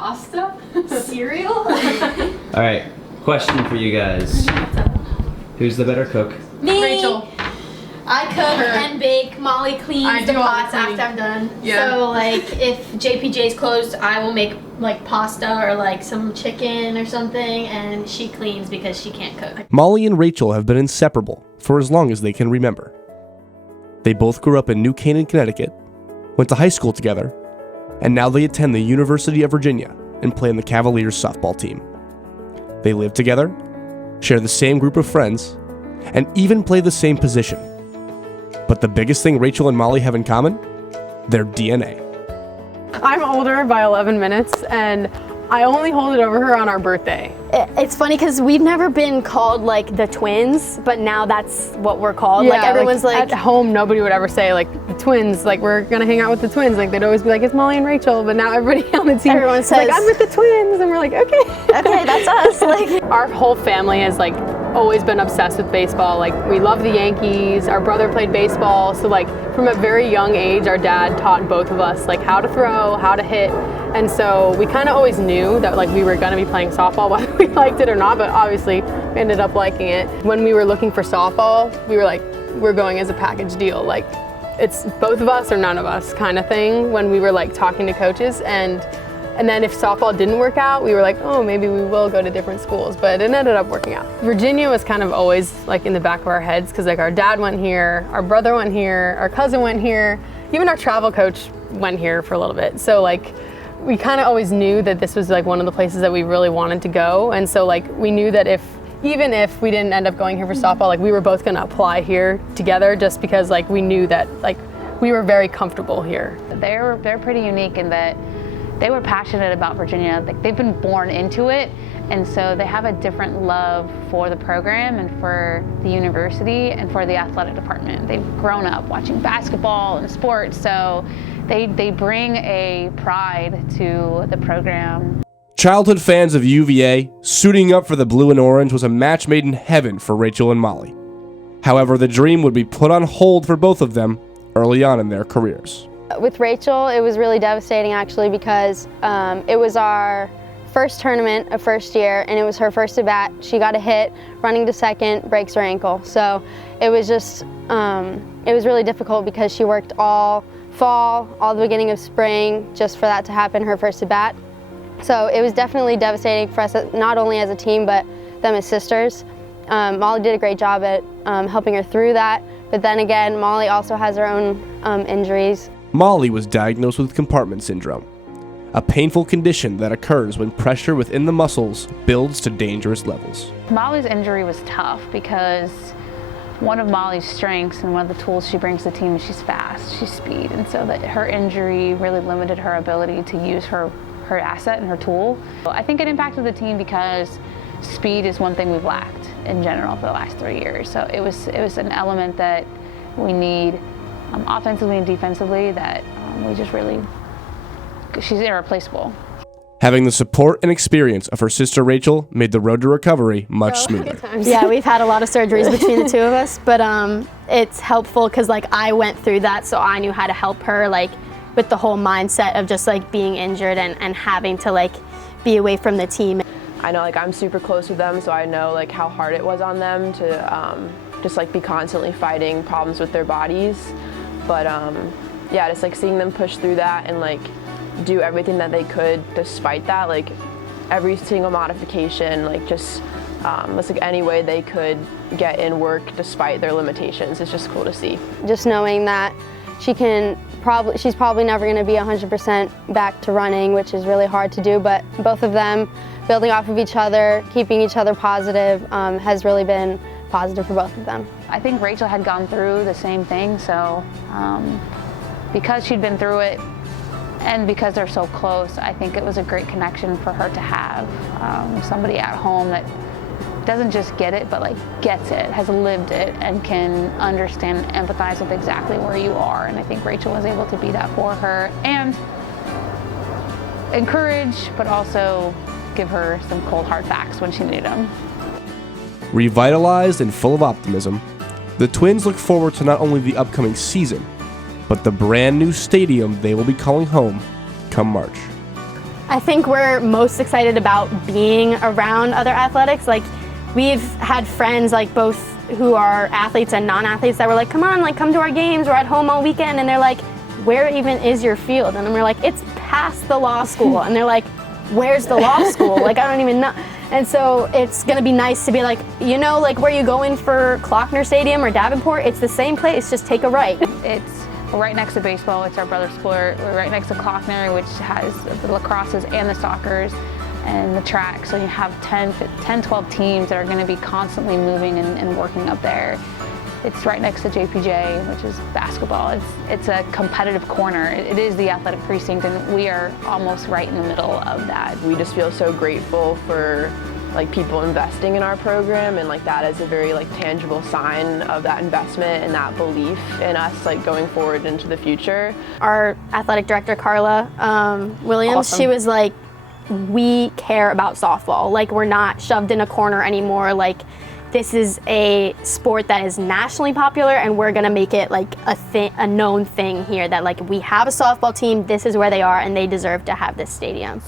Pasta? Cereal? All right, question for you guys. Who's the better cook? Me. Rachel. I cook and bake. Molly cleans the pots after I'm done. Yeah. So like if JPJ's closed, I will make like pasta or like some chicken or something, and she cleans because she can't cook. Molly and Rachel have been inseparable for as long as they can remember. They both grew up in New Canaan, Connecticut, went to high school together, and now they attend the University of Virginia and play on the Cavaliers softball team. They live together, share the same group of friends, and even play the same position. But the biggest thing Rachel and Molly have in common? Their DNA. I'm older by 11 minutes, and I only hold it over her on our birthday. It's funny because we've never been called like the twins, but now that's what we're called. Yeah, like everyone's at home, nobody would ever say like the twins, like we're gonna hang out with the twins. Like they'd always be like, it's Molly and Rachel, but now everybody on the team everyone says, like, I'm with the twins, and we're like, okay. Okay, that's us. Like our whole family has like always been obsessed with baseball. Like we love the Yankees. Our brother played baseball, so like from a very young age, our dad taught both of us like how to throw, how to hit, and so we kind of always knew that like we were gonna be playing softball, whether we liked it or not. But obviously, we ended up liking it. When we were looking for softball, we were like, we're going as a package deal. Like it's both of us or none of us kind of thing. When we were like talking to coaches and then if softball didn't work out, we were like, oh, maybe we will go to different schools, but it ended up working out. Virginia was kind of always like in the back of our heads because like our dad went here, our brother went here, our cousin went here, even our travel coach went here for a little bit. So like we kind of always knew that this was like one of the places that we really wanted to go. And so like we knew that even if we didn't end up going here for softball, like we were both gonna apply here together just because like we knew that like we were very comfortable here. They're pretty unique in that they were passionate about Virginia. Like they've been born into it, and so they have a different love for the program and for the university and for the athletic department. They've grown up watching basketball and sports, so they bring a pride to the program. Childhood fans of UVA, suiting up for the blue and orange was a match made in heaven for Rachel and Molly. However, the dream would be put on hold for both of them early on in their careers. with Rachel, it was really devastating actually because it was our first tournament of first year and it was her first at bat. She got a hit, running to second, breaks her ankle. So it was just, it was really difficult because she worked all fall, all the beginning of spring, just for that to happen, her first at bat. So it was definitely devastating for us, not only as a team, but them as sisters. Molly did a great job at helping her through that. But then again, Molly also has her own injuries. Molly was diagnosed with compartment syndrome, a painful condition that occurs when pressure within the muscles builds to dangerous levels. Molly's injury was tough because one of Molly's strengths and one of the tools she brings to the team is she's fast, she's speed, and so that her injury really limited her ability to use her asset and her tool. I think it impacted the team because speed is one thing we've lacked in general for the last 3 years. So it was an element that we need offensively and defensively that we just really, she's irreplaceable. Having the support and experience of her sister Rachel made the road to recovery much smoother. Yeah, we've had a lot of surgeries between the two of us, but it's helpful because like I went through that, so I knew how to help her like with the whole mindset of just like being injured and having to like be away from the team. I know like I'm super close with them, so I know like how hard it was on them to just like be constantly fighting problems with their bodies. But yeah, just like seeing them push through that and like do everything that they could despite that, like every single modification, like just was like any way they could get in work despite their limitations. It's just cool to see. Just knowing that she's probably never going to be 100% back to running, which is really hard to do, but both of them building off of each other, keeping each other positive has really been positive for both of them. I think Rachel had gone through the same thing, so because she'd been through it and because they're so close, I think it was a great connection for her to have. Somebody at home that doesn't just get it, but like gets it, has lived it, and can understand and empathize with exactly where you are. And I think Rachel was able to be that for her and encourage, but also give her some cold hard facts when she needed them. Revitalized and full of optimism, the Twins look forward to not only the upcoming season, but the brand new stadium they will be calling home come March. I think we're most excited about being around other athletics. Like, we've had friends, like, both who are athletes and non-athletes that were like, come on, like, come to our games, we're at home all weekend, and they're like, where even is your field? And we're like, it's past the law school. And they're like, where's the law school? Like, I don't even know. And so it's gonna be nice to be like, you know, like where you go in for Klockner Stadium or Davenport, it's the same place, just take a right. It's right next to baseball. It's our brother sport. We're right next to Klockner, which has the lacrosses and the soccers and the track. So you have 10, 12 teams that are going to be constantly moving and working up there. It's right next to JPJ, which is basketball. It's a competitive corner. It is the athletic precinct, and we are almost right in the middle of that. We just feel so grateful for like people investing in our program, and like that is a very like tangible sign of that investment and that belief in us like going forward into the future. Our athletic director, Carla Williams, Awesome. she was like, we care about softball. Like, we're not shoved in a corner anymore. Like, this is a sport that is nationally popular, and we're gonna make it like a known thing here that like we have a softball team, this is where they are, and they deserve to have this stadium.